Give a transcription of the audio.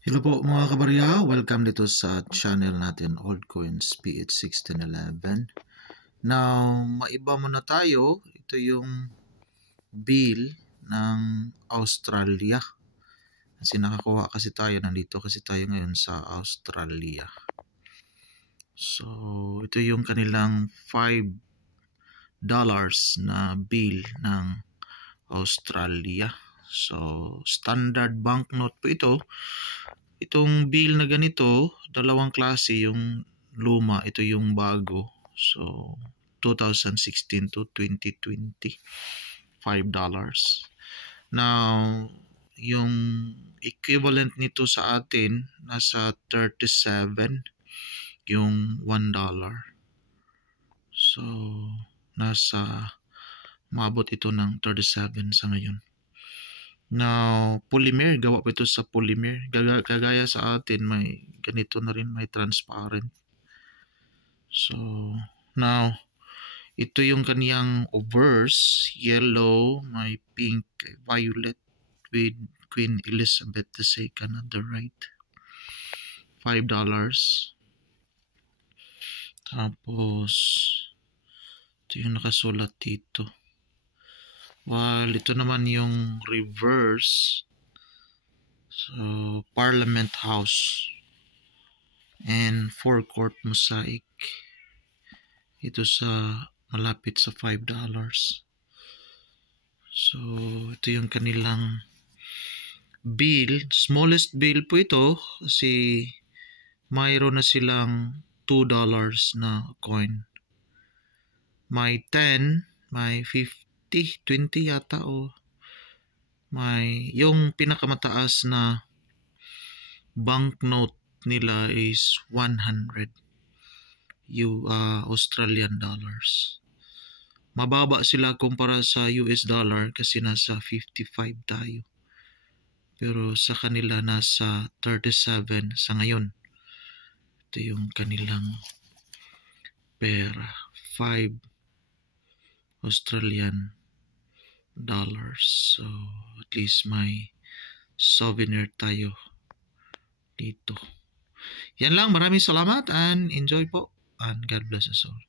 Hello po mga kabarya, welcome dito sa channel natin Old Coins PH 1611. Now, maiba muna tayo. Ito yung bill ng Australia. Kasi nakakuha kasi tayo, nandito kasi tayo ngayon sa Australia. So, ito yung kanilang $5 na bill ng Australia. So, standard banknote po ito. Itong bill na ganito, dalawang klase, yung luma, ito yung bago. So, 2016 to 2020, $5. Now, yung equivalent nito sa atin, nasa 37, yung $1. So, nasa, maabot ito ng 37 sa ngayon. Now, polymer, gawa po ito sa polymer. Kagaya sa atin, may ganito na rin, may transparent. So, now, ito yung kaniyang obverse, yellow, may pink, violet with Queen Elizabeth II at the right. $5. Tapos, ito yung nakasulat dito. While ito naman yung reverse, so Parliament House and forecourt mosaic. Ito sa malapit sa $5. So ito yung kanilang bill. Smallest bill po ito kasi mayroon na silang $2 na coin. May 10, may 50, 20 yata o may yung pinakamataas na banknote nila is 100 Australian dollars. Mababa sila kumpara sa US dollar kasi nasa 55 tayo. Pero sa kanila nasa 37 sa ngayon. Ito yung kanilang pera. 5 Australian dollars. So at least may souvenir tayo dito. Yan lang, maraming salamat and enjoy po and God bless us all.